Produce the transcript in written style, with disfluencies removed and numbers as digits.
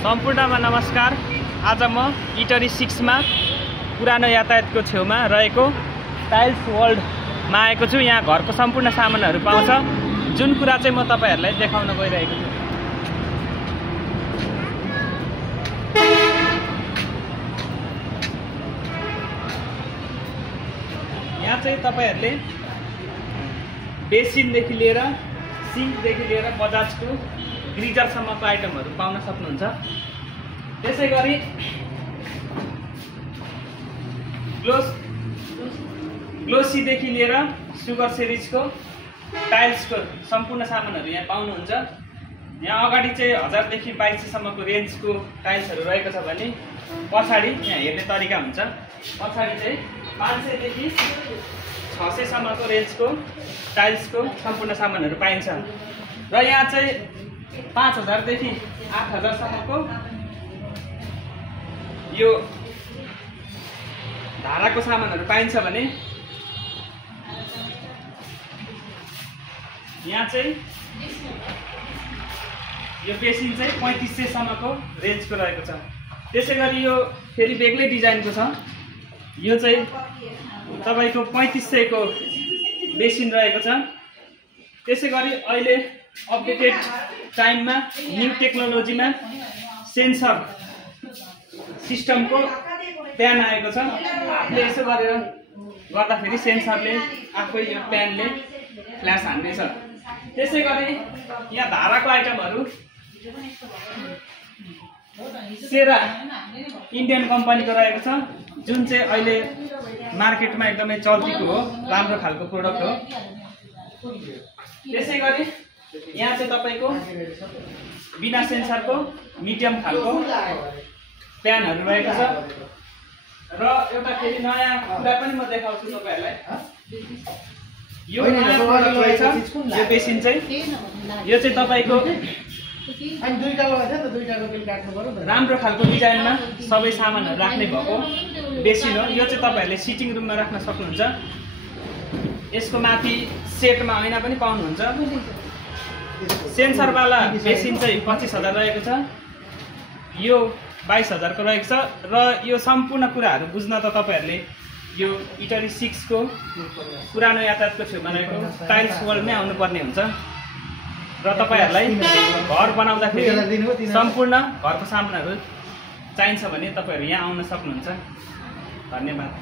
सम्पूर्णमा नमस्कार। आज म इटरी 6 मा पुरानो यातायातको छेउमा रहेको टाइल्स वर्ल्डमा आएको छु। यहाँ घरको सम्पूर्ण सामानहरू पाउँछ, जुन कुरा चाहिँ म तपाईहरुलाई देखाउन गइरहेको छु। यहाँ चाहिँ तपाईहरुले बेसिनदेखि लिएर सिङ्कदेखि लिएर बजाजको ग्रिजरसम्मको आइटमहरू पाउन सक्नुहुन्छ। त्यसैगरी ग्लोसीदेखि लिएर सुगर सिरिजको टाइल्सको सम्पूर्ण सामानहरू यहाँ पाउनुहुन्छ। यहाँ अगाडि चाहिँ 1000 देखि 2200 सम्मको रेन्जको टाइल्सहरू रहेको छ भने पछाडि यहाँ हेर्ने तरिका हुन्छ। पछाडि चाहिँ 500 देखि 600 सम्मको रेन्जको टाइल्सको सम्पूर्ण सामानहरू पाइन्छ। र यहाँ चाहिँ 5000 देखि 8000 सम्मको यो धाराको सामानहरू पाइन्छ भने यहाँ चाहिँ यो बेसिन चाहिँ 3500 सम्मको रेन्जको रहेको छ। त्यसैगरी यो फेरि बेग्लै डिजाइनको छ। यो चाहिँ तपाईको 3500 को बेसिन रहेको छ। त्यसैगरी अहिले अपडेटेड टाइममा न्यू टेक्नोलोजीमा सेन्सर सिस्टमको प्यान आएको छ। आफूले यसो गरेर गर्दाखेरि सेन्सरले आफै यो प्यानले फ्ल्यास हान्नेछ। त्यसैगरी यहाँ धाराको आइटमहरू सेरा इन्डियन कम्पनीको रहेको छ, जुन चाहिँ अहिले मार्केटमा एकदमै चल्तीको हो, राम्रो खालको प्रोडक्ट हो। त्यसैगरी यहाँ चाहिँ तपाईको बिना सेन्सरको मिडियम खालको प्यानहरू रहेको छ। र एउटा फेरि नयाँ कुरा पनि म देखाउँछु तपाईहरुलाई। यो नयाँ प्रोडक्ट रहेछ यो बेसिन चाहिँ। यो चाहिँ तपाईको राम्रो खालको डिजाइनमा सबै सामानहरू राख्ने भएको बेसिन हो। यो चाहिँ तपाईहरुले सिटिङ रुममा राख्न सक्नुहुन्छ। यसको माथि सेटमा ऐना पनि पाउनुहुन्छ। सेन्सरवाला बेसिन चाहिँ 25000 रहेको छ, यो 22000 को रहेको छ। र यो सम्पूर्ण कुराहरू बुझ्न त तपाईहरुले यो इटरी 6 को पुरानो यातायातको छेउमा रहेको टाइल्स वर्ल्डमै आउनुपर्ने हुन्छ। र तपाईहरुलाई घर बनाउँदाखेरि सम्पूर्ण घरको सामानहरू चाहिन्छ भने तपाईहरु यहाँ आउन सक्नुहुन्छ। धन्यवाद।